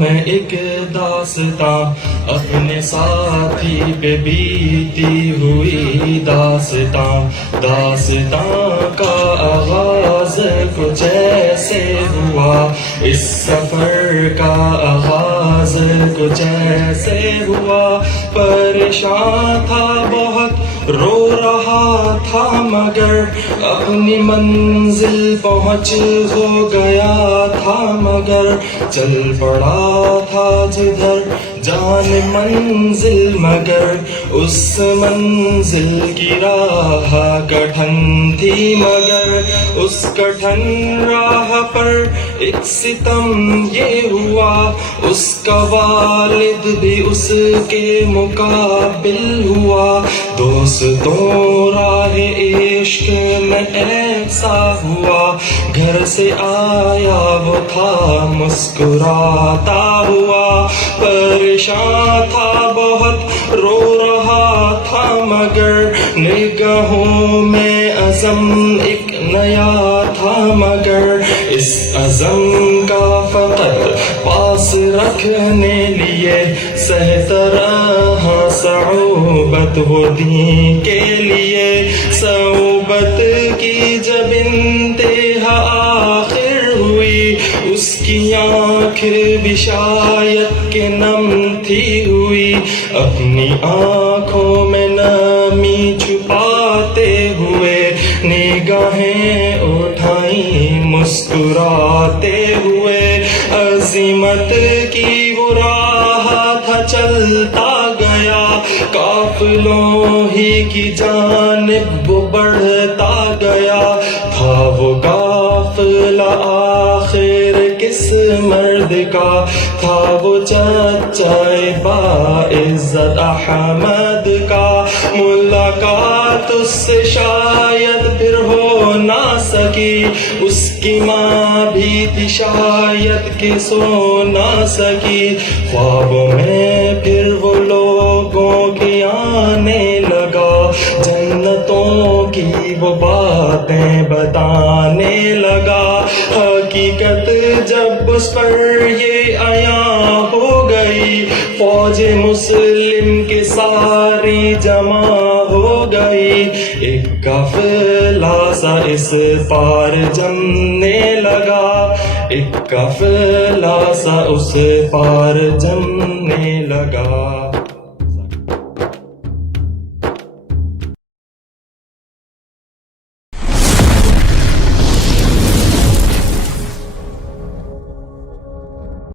میں ایک داستاں اپنے ساتھی پہ بیتی ہوئی داستاں کا آغاز کچھ ایسے ہوا، اس سفر کا آغاز کچھ ایسے ہوا۔ پریشان تھا بہت، رو رہا تھا مگر اپنی منزل پہنچ ہو گیا تھا، مگر چل پڑا تھا جدھر جان منزل، مگر اس منزل کی راہ کٹھن تھی، مگر اس کٹھن راہ پر ایک ستم یہ ہوا، اس کا والد بھی اس کے مقابل ہوا۔ دوستوں راہ عشق میں ایسا ہوا، گھر سے آیا وہ تھا مسکراتا ہوا۔ پریشان تھا بہت، رو رہا تھا مگر نگاہوں میں عزم ایک نیا تھا، مگر اس عزم کا فقط پاس رکھنے لیے سہتا رہا صعوبت وہ دین کے لیے۔ صعوبت کی جب انتہا آخر ہوئی، اس کی آنکھ بھی شاید کہ نم تھی ہوئی، اپنی آنکھوں میں نمی چھپاتے ہوئے نگاہیں اٹھائیں مسکراتے ہوئے۔ عزیمت کی وہ راہ تھا چلتا گیا، قافلوں ہی کی جانب وہ بڑھتا گیا، تھا وہ قافلہ آخر کس مرد کا، تھا وہ چچا باعزت احمد کا۔ ملاقات اس سے شاید پھر ہو نہ سکی، اس کی ماں بھی تھی شاید کہ سو نہ سکی، خوابوں میں پھر وہ لوگوں کی آنے لگا، جنتوں کی وہ باتیں بتانے لگا۔ حقیقت جب اس پر یہ عیاں ہو گئی، فوج مسلم کی ساری جمع ہو گئی، ایک قافلہ سا اس پار جمنے لگا، ایک قافلہ سا اس پار جمنے لگا۔